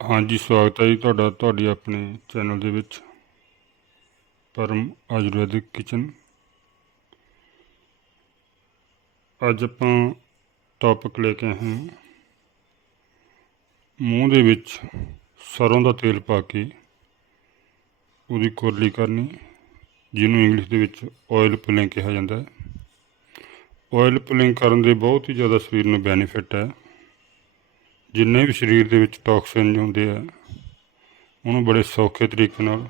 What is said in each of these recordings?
ਹਾਂਜੀ, ਸਵਾਗਤ ਹੈ ਜੀ ਤੁਹਾਡਾ, ਤੁਹਾਡੀ ਆਪਣੇ ਚੈਨਲ ਦੇ ਵਿੱਚ ਪਰਮ ਆਯੁਰਵੈਦਿਕ ਕਿਚਨ ਅੱਜ ਆਪਾਂ ਟੌਪਿਕ ਲੈ ਕੇ ਆਏ ਹਾਂ, ਮੂੰਹ ਦੇ ਵਿੱਚ ਸਰੋਂ ਦਾ ਤੇਲ ਪਾ ਕੇ, ਉਹਦੀ ਕੋਰਲੀ ਕਰਨੀ, ਜਿਹਨੂੰ ਇੰਗਲਿਸ਼ ਦੇ ਵਿੱਚ ਆਇਲ ਪੁਲਿੰਗ ਕਿਹਾ ਜਾਂਦਾ ਹੈ। ਆਇਲ ਪੁਲਿੰਗ ਕਰਨ ਦੇ ਬਹੁਤ ਹੀ ਜ਼ਿਆਦਾ ਸਰੀਰ ਨੂੰ ਬੈਨੀਫਿਟ ਹੈ। ਜਿੰਨੇ ਵੀ ਸਰੀਰ ਦੇ ਵਿੱਚ ਟੌਕਸਿਨ ਹੁੰਦੇ ਆ, ਉਹਨੂੰ ਬੜੇ ਸੌਖੇ ਤਰੀਕੇ ਨਾਲ,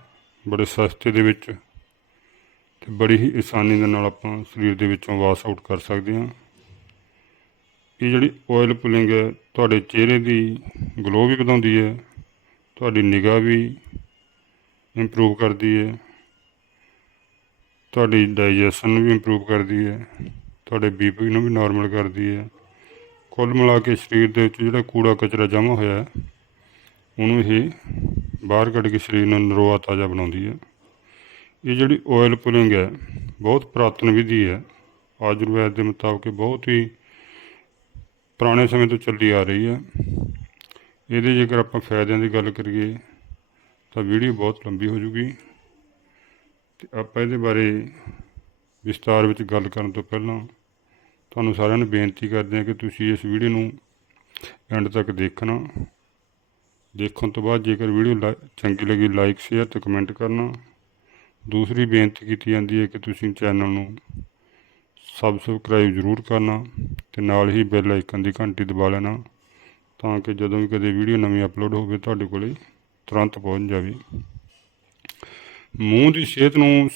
ਬੜੇ ਸਸਤੇ ਦੇ ਵਿੱਚ ਤੇ ਬੜੀ ਹੀ ਆਸਾਨੀ ਦੇ ਨਾਲ ਆਪਾਂ ਸਰੀਰ ਦੇ ਵਿੱਚੋਂ ਵਾਸ਼ ਆਊਟ ਕਰ ਸਕਦੇ ਹਾਂ। ਇਹ ਜਿਹੜੀ ਆਇਲ ਪੁਲਿੰਗ ਹੈ, ਤੁਹਾਡੇ ਚਿਹਰੇ ਦੀ ਗਲੋ ਵੀ ਵਧਾਉਂਦੀ ਹੈ, ਤੁਹਾਡੀ ਨਿਗਾਹ ਵੀ ਇੰਪਰੂਵ ਕਰਦੀ ਹੈ, ਤੁਹਾਡੀ ਡਾਈਜੈਸ਼ਨ ਨੂੰ ਵੀ ਇੰਪਰੂਵ ਕਰਦੀ ਹੈ, ਤੁਹਾਡੇ ਬੀਪੀ ਨੂੰ ਵੀ ਨਾਰਮਲ ਕਰਦੀ ਹੈ। ਕੁੱਲ ਮਿਲਾ ਕੇ ਸਰੀਰ ਦੇ ਵਿੱਚ ਜਿਹੜਾ ਕੂੜਾ ਕਚਰਾ ਜਮ੍ਹਾਂ ਹੋਇਆ ਹੈ, ਉਹਨੂੰ ਇਹ ਬਾਹਰ ਕੱਢ ਕੇ ਸਰੀਰ ਨੂੰ ਨਰੋਆ ਤਾਜ਼ਾ ਬਣਾਉਂਦੀ ਹੈ। ਇਹ ਜਿਹੜੀ ਆਇਲ ਪੁਲਿੰਗ ਹੈ ਬਹੁਤ ਪੁਰਾਤਨ ਵਿਧੀ ਹੈ। ਆਯੁਰਵੈਦ ਦੇ ਮੁਤਾਬਕ ਬਹੁਤ ਹੀ ਪੁਰਾਣੇ ਸਮੇਂ ਤੋਂ ਚੱਲੀ ਆ ਰਹੀ ਹੈ। ਇਹਦੇ ਜੇਕਰ ਆਪਾਂ ਫਾਇਦਿਆਂ ਦੀ ਗੱਲ ਕਰੀਏ ਤਾਂ ਵੀਡੀਓ ਬਹੁਤ ਲੰਬੀ ਹੋ ਜੂਗੀ। ਤੇ ਆਪਾਂ ਇਹਦੇ ਬਾਰੇ ਵਿਸਤਾਰ ਵਿੱਚ ਗੱਲ ਕਰਨ ਤੋਂ ਪਹਿਲਾਂ ਤੁਹਾਨੂੰ ਸਾਰਿਆਂ ਨੂੰ ਬੇਨਤੀ ਕਰਦੇ ਹਾਂ ਕਿ ਤੁਸੀਂ ਇਸ ਵੀਡੀਓ ਨੂੰ ਐਂਡ ਤੱਕ ਦੇਖਣਾ। ਦੇਖਣ ਤੋਂ ਬਾਅਦ ਜੇਕਰ ਵੀਡੀਓ ਚੰਗੀ ਲੱਗੀ ਲਾਈਕ ਸ਼ੇਅਰ ਤੇ ਕਮੈਂਟ ਕਰਨਾ। ਦੂਸਰੀ ਬੇਨਤੀ ਕੀਤੀ ਜਾਂਦੀ ਹੈ ਕਿ ਤੁਸੀਂ ਚੈਨਲ ਨੂੰ ਸਬਸਕ੍ਰਾਈਬ ਜ਼ਰੂਰ ਕਰਨਾ ਤੇ ਨਾਲ ਹੀ ਬੈਲ ਆਈਕਨ ਦੀ ਘੰਟੀ ਦਬਾ ਲੈਣਾ ਤਾਂ ਕਿ ਜਦੋਂ ਵੀ ਕਦੇ ਵੀਡੀਓ ਨਵੀਂ ਅਪਲੋਡ ਹੋਵੇ ਤੁਹਾਡੇ ਕੋਲੇ ਤੁਰੰਤ ਪਹੁੰਚ ਜਾਵੇ। ਮੂੰਹ ਦੀ ਸਿਹਤ ਨੂੰ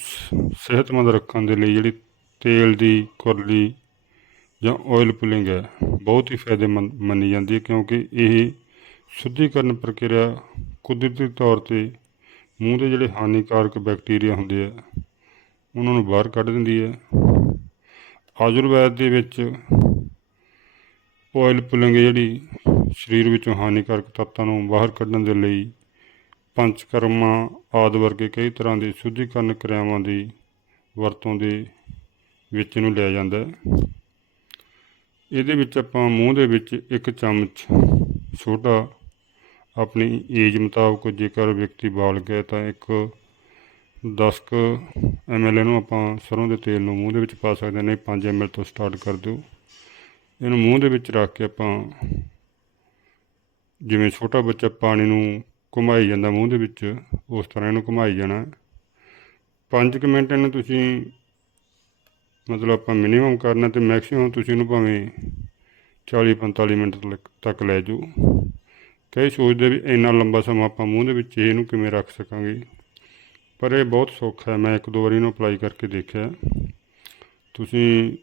ਸਿਹਤਮੰਦ ਰੱਖਣ ਦੇ ਲਈ ਜਿਹੜੀ ਤੇਲ ਦੀ, ਕੁਰਲੀ ਜਾਂ ਆਇਲ ਪੁਲਿੰਗ ਹੈ, ਬਹੁਤ ਹੀ ਫਾਇਦੇਮੰਦ ਮੰਨੀ ਜਾਂਦੀ ਹੈ ਕਿਉਂਕਿ ਇਹ ਸ਼ੁੱਧੀਕਰਨ ਪ੍ਰਕਿਰਿਆ ਕੁਦਰਤੀ ਤੌਰ ਤੇ ਮੂੰਹ ਦੇ ਜਿਹੜੇ ਹਾਨੀਕਾਰਕ ਬੈਕਟੀਰੀਆ ਹੁੰਦੇ ਆ, ਉਹਨਾਂ ਨੂੰ ਬਾਹਰ ਕੱਢ ਦਿੰਦੀ ਹੈ। ਆਯੁਰਵੈਦ ਦੇ ਵਿੱਚ ਆਇਲ ਪੁਲਿੰਗ ਜਿਹੜੀ ਸਰੀਰ ਵਿੱਚੋਂ ਹਾਨੀਕਾਰਕ ਤੱਤਾਂ ਨੂੰ ਬਾਹਰ ਕੱਢਣ ਦੇ ਲਈ ਪੰਚਕਰਮਾਂ ਆਦਿ ਵਰਗੇ ਕਈ ਤਰ੍ਹਾਂ ਦੇ ਸ਼ੁੱਧੀਕਰਨ ਕਿਰਿਆਵਾਂ ਦੀ ਵਰਤੋਂ ਦੇ ਵਿੱਚ ਨੂੰ ਲਿਆ ਜਾਂਦਾ ਹੈ। ਇਹਦੇ ਵਿੱਚ ਆਪਾਂ ਮੂੰਹ ਦੇ ਵਿੱਚ ਇੱਕ ਚਮਚ ਛੋਟਾ ਆਪਣੀ ਏਜ ਮੁਤਾਬਕ ਜੇਕਰ ਵਿਅਕਤੀ ਬਾਲਗ ਹੈ ਤਾਂ ਇੱਕ 10 ਕੁ ਐਮਐਲ ਨੂੰ ਆਪਾਂ ਸਰੋਂ ਦੇ ਤੇਲ ਨੂੰ ਮੂੰਹ ਦੇ ਵਿੱਚ ਪਾ ਸਕਦੇ ਹਾਂ। ਨਹੀਂ 5 ਐਮਐਲ ਤੋਂ ਸਟਾਰਟ ਕਰ ਦਿਓ। ਇਹਨੂੰ ਮੂੰਹ ਦੇ ਵਿੱਚ ਰੱਖ ਕੇ ਆਪਾਂ ਜਿਵੇਂ ਛੋਟਾ ਬੱਚਾ ਪਾਣੀ ਨੂੰ ਘੁਮਾਈ ਜਾਂਦਾ ਮੂੰਹ ਦੇ ਵਿੱਚ, ਉਸ ਤਰ੍ਹਾਂ ਇਹਨੂੰ ਘੁਮਾਈ ਜਾਣਾ। 5 ਕੁ ਮਿੰਟ ਇਹਨੂੰ ਤੁਸੀਂ ਮਤਲਬ ਆਪਾਂ ਮਿਨੀਮਮ ਕਰਨਾ ਤੇ ਮੈਕਸਿਮਮ ਤੁਸੀਂ ਇਹਨੂੰ ਭਾਵੇਂ 40 45 ਮਿੰਟ ਤੱਕ- ਤੱਕ ਲੈ ਜਾਓ। ਕਈ ਸੋਚਦੇ ਵੀ ਇੰਨਾ ਲੰਬਾ ਸਮਾਂ ਆਪਾਂ ਮੂੰਹ ਦੇ ਵਿੱਚ ਇਹਨੂੰ ਕਿਵੇਂ ਰੱਖ ਸਕਾਂਗੇ? ਪਰ ਇਹ ਬਹੁਤ ਸੌਖਾ ਹੈ। ਮੈਂ ਇੱਕ ਦੋ ਵਾਰੀ ਇਹਨੂੰ ਅਪਲਾਈ ਕਰਕੇ ਦੇਖਿਆ। ਤੁਸੀਂ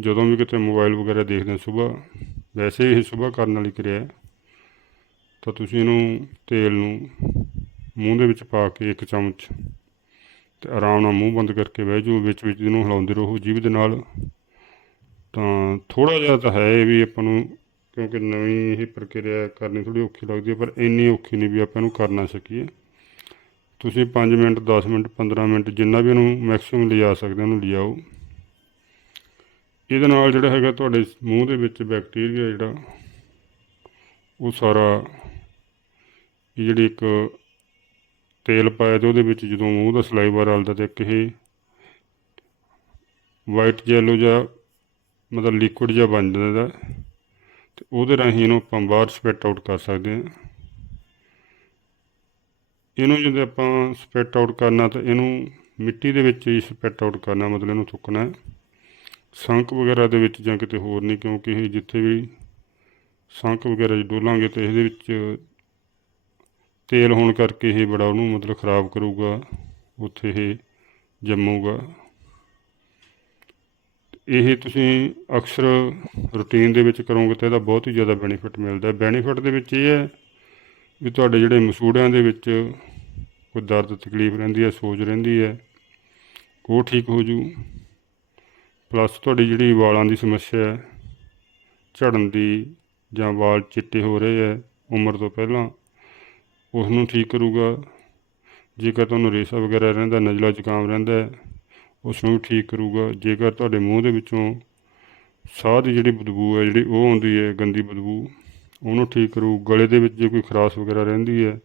ਜਦੋਂ ਵੀ ਕਿਤੇ ਮੋਬਾਈਲ ਵਗੈਰਾ ਦੇਖਦੇ ਹੋ ਸਵੇਰ ਵੈਸੇ ਹੀ ਸਵੇਰ ਕਰਨ ਵਾਲੀ ਕਿਰਿਆ ਤਾਂ ਤੁਸੀਂ ਇਹਨੂੰ ਤੇਲ ਨੂੰ ਮੂੰਹ ਦੇ ਵਿੱਚ ਪਾ ਕੇ ਇੱਕ ਚਮਚ ਤੇ ਆਰਾਮ ਨਾਲ ਮੂੰਹ ਬੰਦ ਕਰਕੇ ਬਹਿ ਜਾਓ, ਵਿੱਚ ਵਿੱਚ ਇਹਨੂੰ ਹਿਲਾਉਂਦੇ ਰਹੋ, ਜੀਭ ਦੇ ਨਾਲ। ਤਾਂ ਥੋੜਾ ਜਿਹਾ ਤਾਂ ਹੈ ਇਹ ਵੀ ਆਪਾਂ ਨੂੰ, ਕਿਉਂਕਿ ਨਵੀਂ ਇਹ ਪ੍ਰਕਿਰਿਆ ਕਰਨੀ ਥੋੜੀ ਔਖੀ ਲੱਗਦੀ ਹੈ, ਪਰ ਇੰਨੀ ਔਖੀ ਨਹੀਂ ਵੀ ਆਪਾਂ ਇਹਨੂੰ ਕਰਨਾ ਸਕੀਏ। ਤੁਸੀਂ 5 ਮਿੰਟ 10 ਮਿੰਟ 15 ਮਿੰਟ ਜਿੰਨਾ ਵੀ ਇਹਨੂੰ ਮੈਕਸਿਮਮ ਲਿਜਾ ਸਕਦੇ ਉਹਨੂੰ ਲਿਜਾਓ। ਇਹਦੇ ਨਾਲ ਜਿਹੜਾ ਹੈਗਾ ਤੁਹਾਡੇ ਮੂੰਹ ਦੇ ਵਿੱਚ ਬੈਕਟੀਰੀਆ ਜਿਹੜਾ, ਉਹ ਸਾਰਾ, ਇਹ ਜਿਹੜੀ ਇੱਕ ਤੇਲ ਪਾਇਆ ਤੇ ਉਹਦੇ ਵਿੱਚ ਜਦੋਂ ਮੂੰਹ ਦਾ ਸਲਾਈਵਾ ਰਲਦਾ ਤੇ ਇੱਕ ਇਹ ਵਾਈਟ ਜੈਲੋ ਜਾਂ ਮਤਲਬ ਲਿਕੁਇਡ ਜਿਹਾ ਬਣ ਜਾਂਦਾ ਇਹਦਾ। ਤੇ ਉਹਦੇ ਰਾਹੀਂ ਇਹਨੂੰ ਆਪਾਂ ਬਾਹਰ ਸਪਿਟ ਆਊਟ ਕਰ ਸਕਦੇ ਹਾਂ। ਇਹਨੂੰ ਜਦੋਂ ਆਪਾਂ ਸਪਿਟ ਆਊਟ ਕਰਨਾ ਤਾਂ ਇਹਨੂੰ ਮਿੱਟੀ ਦੇ ਵਿੱਚ ਹੀ ਸਪਿਟ ਆਊਟ ਕਰਨਾ, ਮਤਲਬ ਇਹਨੂੰ ਥੁੱਕਣਾ ਸੰਕ ਵਗੈਰਾ ਦੇ ਵਿੱਚ ਜਾਂ ਕਿਤੇ ਹੋਰ ਨਹੀਂ, ਕਿਉਂਕਿ ਇਹ ਜਿੱਥੇ ਵੀ ਸੰਕ ਵਗੈਰਾ 'ਚ ਡੋਲਾਂਗੇ ਤੇ ਇਹਦੇ ਵਿੱਚ ਤੇਲ ਹੋਣ ਕਰਕੇ ਇਹ ਬੜਾ ਉਹਨੂੰ ਮਤਲਬ ਖਰਾਬ ਕਰੂਗਾ, ਉੱਥੇ ਇਹ ਜੰਮੂਗਾ। ਇਹ ਤੁਸੀਂ ਅਕਸਰ ਰੂਟੀਨ ਦੇ ਵਿੱਚ ਕਰੋਗੇ ਤਾਂ ਇਹਦਾ ਬਹੁਤ ਹੀ ਜ਼ਿਆਦਾ ਬੈਨੀਫਿਟ ਮਿਲਦਾ ਹੈ। ਬੈਨੀਫਿਟ ਦੇ ਵਿੱਚ ਇਹ ਹੈ ਵੀ ਤੁਹਾਡੇ ਜਿਹੜੇ ਮਸੂੜਿਆਂ ਦੇ ਵਿੱਚ ਕੋਈ ਦਰਦ, ਤਕਲੀਫ ਰਹਿੰਦੀ ਹੈ, ਸੋਜ ਰਹਿੰਦੀ ਹੈ, ਉਹ ਠੀਕ ਹੋ ਜੂ। ਪਲੱਸ ਤੁਹਾਡੀ ਜਿਹੜੀ ਵਾਲਾਂ ਦੀ ਸਮੱਸਿਆ ਹੈ, ਝੜਨ ਦੀ ਜਾਂ ਵਾਲ ਚਿੱਟੇ ਹੋ ਰਹੇ ਹੈ ਉਮਰ ਤੋਂ ਪਹਿਲਾਂ ਉਸ ਨੂੰ ਠੀਕ ਕਰੂਗਾ। ਜੇਕਰ ਤੁਹਾਨੂੰ ਰੇਸ਼ਾ ਵਗੈਰਾ ਰਹਿੰਦਾ, ਨਜ਼ਲਾ ਜ਼ੁਕਾਮ ਰਹਿੰਦਾ ਹੈ ਉਸ ਨੂੰ ਵੀ ਠੀਕ ਕਰੂਗਾ। ਜੇਕਰ ਤੁਹਾਡੇ ਮੂੰਹ ਦੇ ਵਿੱਚੋਂ ਸਾਹ ਦੀ ਜਿਹੜੀ ਬਦਬੂ ਹੈ, ਜਿਹੜੀ ਉਹ ਆਉਂਦੀ ਹੈ, ਗੰਦੀ ਬਦਬੂ, ਉਹਨੂੰ ਠੀਕ ਕਰੂ। ਗਲੇ ਦੇ ਵਿੱਚ ਜੇ ਕੋਈ ਖਰਾਸ਼ ਵਗੈਰਾ ਰਹਿੰਦੀ ਹੈ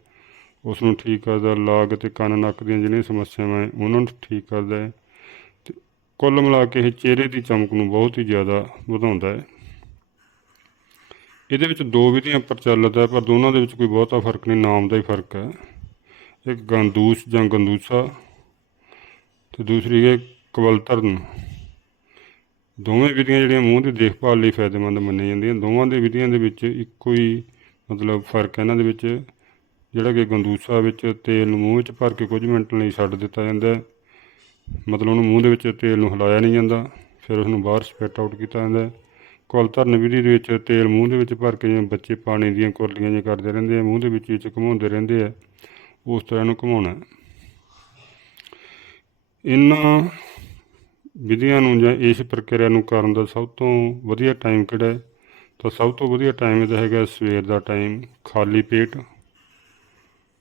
ਉਸ ਨੂੰ ਠੀਕ ਕਰਦਾ। ਲਾਗ ਅਤੇ ਕੰਨ, ਨੱਕ ਦੀਆਂ ਜਿਹੜੀਆਂ ਸਮੱਸਿਆਵਾਂ ਹੈ, ਉਹਨਾਂ ਨੂੰ ਠੀਕ ਕਰਦਾ ਹੈ। ਤੇ ਕੁੱਲ ਮਿਲਾ ਕੇ ਇਹ ਚਿਹਰੇ ਦੀ ਚਮਕ ਨੂੰ ਬਹੁਤ ਹੀ ਜ਼ਿਆਦਾ ਵਧਾਉਂਦਾ ਹੈ। ਇਹਦੇ ਵਿੱਚ ਦੋ ਵਿਧੀਆਂ ਪ੍ਰਚਲਿਤ ਹੈ, ਪਰ ਦੋਨਾਂ ਦੇ ਵਿੱਚ ਕੋਈ ਬਹੁਤਾ ਫ਼ਰਕ ਨਹੀਂ, ਨਾਮ ਦਾ ਹੀ ਫ਼ਰਕ ਹੈ। ਇੱਕ ਗੰਦੂਸ ਜਾਂ ਗੰਦੂਸਾ ਤੇ ਦੂਸਰੀ ਹੈ ਕਵਲਤਰਨ। ਦੋਵੇਂ ਵਿਧੀਆਂ ਜਿਹੜੀਆਂ ਮੂੰਹ ਦੀ ਦੇਖਭਾਲ ਲਈ ਫਾਇਦੇਮੰਦ ਮੰਨੀਆਂ ਜਾਂਦੀਆਂ। ਦੋਵਾਂ ਦੇ ਵਿਧੀਆਂ ਦੇ ਵਿੱਚ ਇੱਕੋ ਹੀ ਮਤਲਬ ਫ਼ਰਕ ਹੈ ਇਹਨਾਂ ਦੇ ਵਿੱਚ, ਜਿਹੜਾ ਕਿ ਗੰਦੂਸਾ ਵਿੱਚ ਤੇਲ ਨੂੰ ਮੂੰਹ ਵਿੱਚ ਭਰ ਕੇ ਕੁਝ ਮਿੰਟ ਲਈ ਛੱਡ ਦਿੱਤਾ ਜਾਂਦਾ ਹੈ। ਮਤਲਬ ਉਹਨੂੰ ਮੂੰਹ ਦੇ ਵਿੱਚ ਤੇਲ ਨੂੰ ਹਿਲਾਇਆ ਨਹੀਂ ਜਾਂਦਾ, ਫਿਰ ਉਸ ਨੂੰ ਬਾਹਰ ਸਪਿਟ ਆਊਟ ਕੀਤਾ ਜਾਂਦਾ ਹੈ। ਕੁਲਤਰਨ ਵਿਧੀ ਦੇ ਵਿੱਚ ਤੇਲ ਮੂੰਹ ਦੇ ਵਿੱਚ ਭਰ ਕੇ ਜਿਵੇਂ ਬੱਚੇ ਪਾਣੀ ਦੀਆਂ ਕੁਰਲੀਆਂ ਜਿਹੀਆਂ ਕਰਦੇ ਰਹਿੰਦੇ ਆ ਮੂੰਹ ਦੇ ਵਿੱਚ ਵਿੱਚ ਘੁਮਾਉਂਦੇ ਰਹਿੰਦੇ ਆ ਉਸ ਤਰ੍ਹਾਂ ਇਹਨੂੰ ਘੁਮਾਉਣਾ ਇਹਨਾਂ ਵਿਧੀਆਂ ਨੂੰ ਜਾਂ ਇਸ ਪ੍ਰਕਿਰਿਆ ਨੂੰ ਕਰਨ ਦਾ ਸਭ ਤੋਂ ਵਧੀਆ ਟਾਈਮ ਕਿਹੜਾ ਹੈ? ਤਾਂ ਸਭ ਤੋਂ ਵਧੀਆ ਟਾਈਮ ਇਹਦਾ ਹੈਗਾ ਸਵੇਰ ਦਾ ਟਾਈਮ ਖਾਲੀ ਪੇਟ।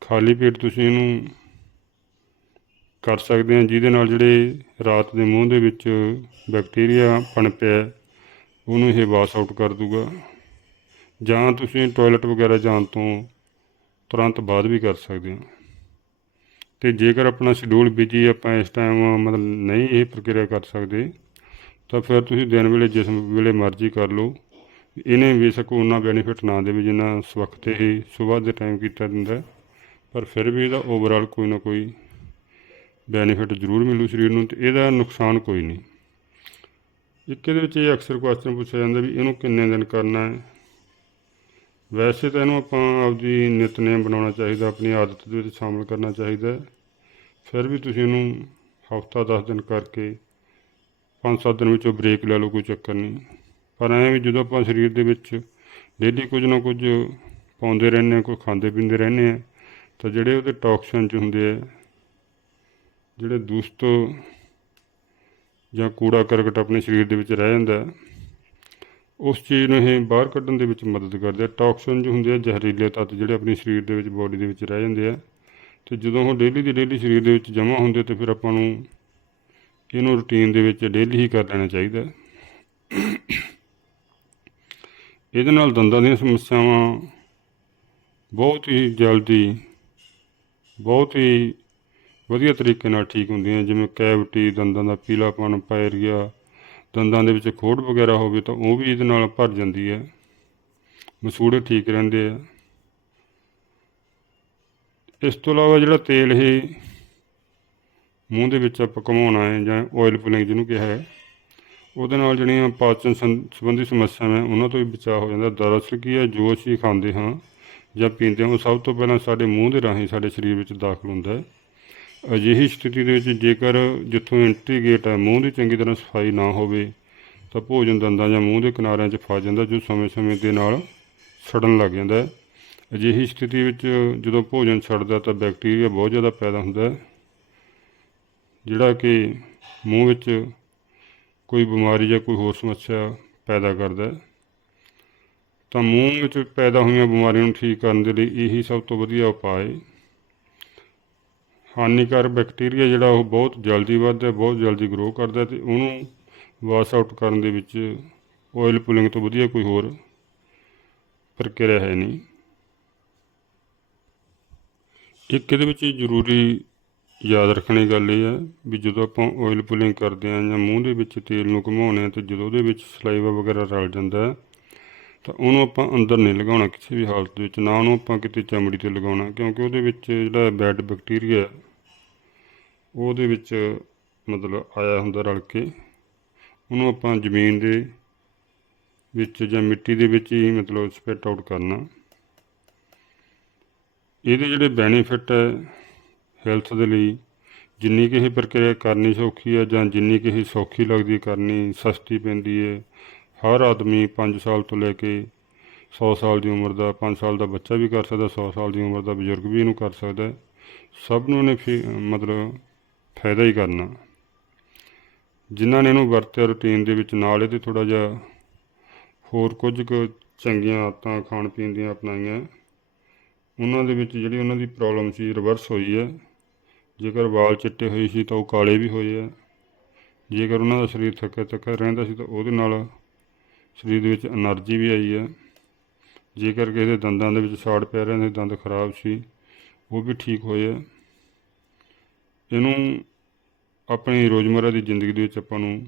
ਖਾਲੀ ਪੇਟ ਤੁਸੀਂ ਇਹਨੂੰ ਕਰ ਸਕਦੇ ਹਾਂ ਜਿਹਦੇ ਨਾਲ ਜਿਹੜੇ ਰਾਤ ਦੇ ਮੂੰਹ ਦੇ ਵਿੱਚ ਬੈਕਟੀਰੀਆ ਪਣਪਿਆ ਹੈ, ਉਹਨੂੰ ਇਹ ਵਾਸ਼ ਆਊਟ ਕਰ ਦੂਗਾ। ਜਾਂ ਤੁਸੀਂ ਟਾਇਲਟ ਵਗੈਰਾ ਜਾਣ ਤੋਂ ਤੁਰੰਤ ਬਾਅਦ ਵੀ ਕਰ ਸਕਦੇ ਹੋ। ਤੇ ਜੇਕਰ ਆਪਣਾ ਸ਼ਡਿਊਲ ਬਿਜ਼ੀ ਆਪਾਂ ਇਸ ਟਾਈਮ ਮਤਲਬ ਨਹੀਂ ਇਹ ਪ੍ਰਕਿਰਿਆ ਕਰ ਸਕਦੇ, ਤਾਂ ਫਿਰ ਤੁਸੀਂ ਦਿਨ ਵੇਲੇ ਜਿਸ ਵੇਲੇ ਮਰਜ਼ੀ ਕਰ ਲਓ। ਇਹਨੇ ਬੇਸ਼ੱਕ ਉਹਨਾਂ ਬੈਨੀਫਿਟ ਨਾ ਦੇਵੇ ਜਿੰਨਾ ਇਸ 'ਤੇ ਹੀ ਸਵੇਰ ਦੇ ਟਾਈਮ ਕੀਤਾ ਦਿੰਦਾ ਪਰ ਫਿਰ ਵੀ ਇਹਦਾ ਓਵਰਆਲ ਕੋਈ ਨਾ ਕੋਈ ਬੈਨੀਫਿਟ ਜ਼ਰੂਰ ਮਿਲੂ ਸਰੀਰ ਨੂੰ ਤੇ ਇਹਦਾ ਨੁਕਸਾਨ ਕੋਈ ਨਹੀਂ। ਇੱਕ ਇਹਦੇ ਵਿੱਚ ਇਹ ਅਕਸਰ ਕੁਐਸਚਨ ਪੁੱਛਿਆ ਜਾਂਦਾ ਵੀ ਇਹਨੂੰ ਕਿੰਨੇ ਦਿਨ ਕਰਨਾ ਹੈ? ਵੈਸੇ ਤਾਂ ਇਹਨੂੰ ਆਪਾਂ ਆਪਦੀ ਨਿਤਨੇਮ ਬਣਾਉਣਾ ਚਾਹੀਦਾ, ਆਪਣੀ ਆਦਤ ਦੇ ਵਿੱਚ ਸ਼ਾਮਲ ਕਰਨਾ ਚਾਹੀਦਾ ਫਿਰ ਵੀ ਤੁਸੀਂ ਇਹਨੂੰ ਹਫਤਾ 10 ਦਿਨ ਕਰਕੇ 5-7 ਦਿਨ ਵਿੱਚੋਂ ਬ੍ਰੇਕ ਲੈ ਲਓ, ਕੋਈ ਚੱਕਰ ਨਹੀਂ। ਪਰ ਐਂ ਵੀ ਜਦੋਂ ਆਪਾਂ ਸਰੀਰ ਦੇ ਵਿੱਚ ਡੇਲੀ ਕੁਝ ਨਾ ਕੁਝ ਪਾਉਂਦੇ ਰਹਿੰਦੇ ਹਾਂ, ਕੋਈ ਖਾਂਦੇ ਪੀਂਦੇ ਰਹਿੰਦੇ ਹਾਂ, ਤਾਂ ਜਿਹੜੇ ਉਹਦੇ ਟੌਕਸਿਨ ਚ ਹੁੰਦੇ ਆ, ਜਿਹੜੇ ਦੂਸ਼ਿਤ ਜਾਂ ਕੂੜਾ ਕਰਕਟ ਆਪਣੇ ਸਰੀਰ ਦੇ ਵਿੱਚ ਰਹਿ ਜਾਂਦਾ ਉਸ ਚੀਜ਼ ਨੂੰ ਇਹ ਬਾਹਰ ਕੱਢਣ ਦੇ ਵਿੱਚ ਮਦਦ ਕਰਦੇ ਆ। ਟੌਕਸਿਨ ਜੋ ਹੁੰਦੇ ਆ, ਜ਼ਹਿਰੀਲੇ ਤੱਤ ਜਿਹੜੇ ਆਪਣੇ ਸਰੀਰ ਦੇ ਵਿੱਚ ਬੋਡੀ ਦੇ ਵਿੱਚ ਰਹਿ ਜਾਂਦੇ ਆ ਤੇ ਜਦੋਂ ਉਹ ਡੇਲੀ ਦੀ ਡੇਲੀ ਸਰੀਰ ਦੇ ਵਿੱਚ ਜਮ੍ਹਾਂ ਹੁੰਦੇ ਤੇ ਫਿਰ ਆਪਾਂ ਨੂੰ ਇਹਨੂੰ ਰੁਟੀਨ ਦੇ ਵਿੱਚ ਡੇਲੀ ਹੀ ਕਰ ਲੈਣਾ ਚਾਹੀਦਾ ਇਹਦੇ ਨਾਲ ਦੰਦਾਂ ਦੀਆਂ ਸਮੱਸਿਆਵਾਂ ਬਹੁਤ ਹੀ ਜਲਦੀ, ਬਹੁਤ ਹੀ ਵਧੀਆ ਤਰੀਕੇ ਨਾਲ ਠੀਕ ਹੁੰਦੀਆਂ, ਜਿਵੇਂ ਕੈਵਿਟੀ, ਦੰਦਾਂ ਦਾ ਪੀਲਾਪਣ ਪਾਇਰੀਆ, ਦੰਦਾਂ ਦੇ ਵਿੱਚ ਖੋੜ ਵਗੈਰਾ ਹੋਵੇ ਤਾਂ ਉਹ ਵੀ ਇਹਦੇ ਨਾਲ ਭਰ ਜਾਂਦੀ ਹੈ। ਮਸੂੜੇ ਠੀਕ ਰਹਿੰਦੇ ਆ। ਇਸ ਤੋਂ ਇਲਾਵਾ ਜਿਹੜਾ ਤੇਲ ਇਹ ਮੂੰਹ ਦੇ ਵਿੱਚ ਆਪਾਂ ਘੁਮਾਉਣਾ ਹੈ ਜਾਂ ਆਇਲ ਪੁਲਿੰਗ ਜਿਹਨੂੰ ਕਿਹਾ ਹੈ, ਉਹਦੇ ਨਾਲ ਜਿਹੜੀਆਂ ਪਾਚਨ ਸੰਬੰਧੀ ਸਮੱਸਿਆਵਾਂ ਉਹਨਾਂ ਤੋਂ ਵੀ ਬਚਾਅ ਹੋ ਜਾਂਦਾ। ਦਰਅਸਲ ਕੀ ਹੈ, ਜੋ ਅਸੀਂ ਖਾਂਦੇ ਹਾਂ ਜਾਂ ਪੀਂਦੇ ਹਾਂ, ਉਹ ਸਭ ਤੋਂ ਪਹਿਲਾਂ ਸਾਡੇ ਮੂੰਹ ਦੇ ਰਾਹੀਂ ਸਾਡੇ ਸਰੀਰ ਵਿੱਚ ਦਾਖਲ ਹੁੰਦਾ ਹੈ। ਅਜਿਹੀ ਸਥਿਤੀ ਦੇ ਵਿੱਚ ਜੇਕਰ ਜਿੱਥੋਂ ਐਂਟਰੀ ਗੇਟ ਹੈ, ਮੂੰਹ ਦੀ ਚੰਗੀ ਤਰ੍ਹਾਂ ਸਫ਼ਾਈ ਨਾ ਹੋਵੇ, ਤਾਂ ਭੋਜਨ ਦੰਦਾਂ ਜਾਂ ਮੂੰਹ ਦੇ ਕਿਨਾਰਿਆਂ 'ਚ ਫਸ ਜਾਂਦਾ, ਜੋ ਸਮੇਂ-ਸਮੇਂ ਦੇ ਨਾਲ ਸੜਨ ਲੱਗ ਜਾਂਦਾ ਹੈ। ਅਜਿਹੀ ਸਥਿਤੀ ਵਿੱਚ ਜਦੋਂ ਭੋਜਨ ਸੜਦਾ ਤਾਂ ਬੈਕਟੀਰੀਆ ਬਹੁਤ ਜ਼ਿਆਦਾ ਪੈਦਾ ਹੁੰਦਾ ਹੈ, ਜਿਹੜਾ ਕਿ ਮੂੰਹ ਵਿੱਚ ਕੋਈ ਬਿਮਾਰੀ ਜਾਂ ਕੋਈ ਹੋਰ ਸਮੱਸਿਆ ਪੈਦਾ ਕਰਦਾ ਹੈ। ਤਾਂ ਮੂੰਹ ਵਿੱਚ ਪੈਦਾ ਹੋਈਆਂ ਬਿਮਾਰੀਆਂ ਨੂੰ ਠੀਕ ਕਰਨ ਦੇ ਲਈ ਇਹੀ ਸਭ ਤੋਂ ਵਧੀਆ ਉਪਾਅ ਹੈ ਹਾਨੀਕਾਰ ਬੈਕਟੀਰੀਆ ਜਿਹੜਾ ਉਹ ਬਹੁਤ ਜਲਦੀ ਵੱਧਦਾ ਬਹੁਤ ਜਲਦੀ ਗਰੋ ਕਰਦਾ ਹੈ ਤੇ ਉਹਨੂੰ ਵਾਸ਼ ਆਊਟ ਕਰਨ ਦੇ ਵਿੱਚ ਆਇਲ ਪੁਲਿੰਗ ਤੋਂ ਵਧੀਆ ਕੋਈ ਹੋਰ ਪ੍ਰਕਿਰਿਆ ਹੈ ਨਹੀਂ। ਇੱਕ ਇਹਦੇ ਵਿੱਚ ਜ਼ਰੂਰੀ ਯਾਦ ਰੱਖਣ ਦੀ ਗੱਲ ਇਹ ਹੈ ਵੀ ਜਦੋਂ ਆਪਾਂ ਆਇਲ ਪੁਲਿੰਗ ਕਰਦੇ ਹਾਂ ਜਾਂ ਮੂੰਹ ਦੇ ਵਿੱਚ ਤੇਲ ਨੂੰ ਘੁਮਾਉਂਦੇ ਹਾਂ ਤੇ ਜਦੋਂ ਉਹਦੇ ਵਿੱਚ ਸਲਾਈਵਾ ਵਗੈਰਾ ਰਲ ਜਾਂਦਾ ਹੈ ਤਾਂ ਉਹਨੂੰ ਆਪਾਂ ਅੰਦਰ ਨਹੀਂ ਲਗਾਉਣਾ ਕਿਸੇ ਵੀ ਹਾਲਤ ਦੇ ਵਿੱਚ ਨਾ ਉਹਨੂੰ ਆਪਾਂ ਕਿਤੇ ਚਮੜੀ ਤੇ ਲਗਾਉਣਾ ਕਿਉਂਕਿ ਉਹਦੇ ਵਿੱਚ ਜਿਹੜਾ ਬੈਡ ਬੈਕਟੀਰੀਆ ਹੈ, ਉਹਦੇ ਵਿੱਚ ਮਤਲਬ ਆਇਆ ਹੁੰਦਾ ਰਲ ਕੇ ਉਹਨੂੰ ਆਪਾਂ ਜ਼ਮੀਨ ਦੇ ਵਿੱਚ ਜਾਂ ਮਿੱਟੀ ਦੇ ਵਿੱਚ ਹੀ ਮਤਲਬ ਸਪਿਟ ਆਊਟ ਕਰਨਾ। ਇਹਦੇ ਜਿਹੜੇ ਬੈਨੀਫਿਟ ਹੈ ਹੈਲਥ ਦੇ ਲਈ ਜਿੰਨੀ ਕਿ ਇਹ ਪ੍ਰਕਿਰਿਆ ਕਰਨੀ ਸੌਖੀ ਹੈ ਜਾਂ ਜਿੰਨੀ ਕਿ ਇਹ ਸੌਖੀ ਲੱਗਦੀ ਕਰਨੀ ਸਸਤੀ ਪੈਂਦੀ ਹੈ ਹਰ ਆਦਮੀ 5 ਸਾਲ ਤੋਂ ਲੈ ਕੇ 100 ਸਾਲ ਦੀ ਉਮਰ ਦਾ 5 ਸਾਲ ਦਾ ਬੱਚਾ ਵੀ ਕਰ ਸਕਦਾ 100 ਸਾਲ ਦੀ ਉਮਰ ਦਾ ਬਜ਼ੁਰਗ ਵੀ ਇਹਨੂੰ ਕਰ ਸਕਦਾ ਸਭ ਨੂੰ ਨੇ ਮਤਲਬ ਫਾਇਦਾ ਹੀ ਕਰਨਾ। ਜਿਨ੍ਹਾਂ ਨੇ ਇਹਨੂੰ ਵਰਤਿਆ ਰੁਟੀਨ ਦੇ ਵਿੱਚ, ਨਾਲ ਇਹਦੇ ਥੋੜਾ ਜਿਹਾ ਹੋਰ ਕੁਝ ਕੁ ਚੰਗੀਆਂ ਆਦਤਾਂ ਖਾਣ ਪੀਣ ਦੀਆਂ ਅਪਣਾਈਆਂ। ਉਹਨਾਂ ਦੇ ਵਿੱਚ ਜਿਹੜੀ ਉਹਨਾਂ ਦੀ ਪ੍ਰੋਬਲਮ ਸੀ ਰਿਵਰਸ ਹੋਈ ਹੈ। ਜੇਕਰ ਵਾਲ ਚਿੱਟੇ ਹੋਏ ਸੀ ਤਾਂ ਉਹ ਕਾਲੇ ਵੀ ਹੋਏ ਆ ਜੇਕਰ ਉਹਨਾਂ ਦਾ ਸਰੀਰ ਥੱਕਿਆ ਥੱਕਿਆ ਰਹਿੰਦਾ ਸੀ ਤਾਂ ਉਹਦੇ ਨਾਲ ਸਰੀਰ ਦੇ ਵਿੱਚ એનર્ਜੀ ਵੀ ਆਈ ਹੈ। ਜੇਕਰ ਕਿਸੇ ਦੇ ਦੰਦਾਂ ਦੇ ਵਿੱਚ ਸਾੜ ਪੈ ਰਹੇ ਨੇ, ਦੰਦ ਖਰਾਬ ਸੀ, ਉਹ ਵੀ ਠੀਕ ਹੋਏ ਆ ਇਹਨੂੰ ਆਪਣੀ ਰੋਜ਼ਮਰਾ ਦੀ ਜ਼ਿੰਦਗੀ ਦੇ ਵਿੱਚ ਆਪਾਂ ਨੂੰ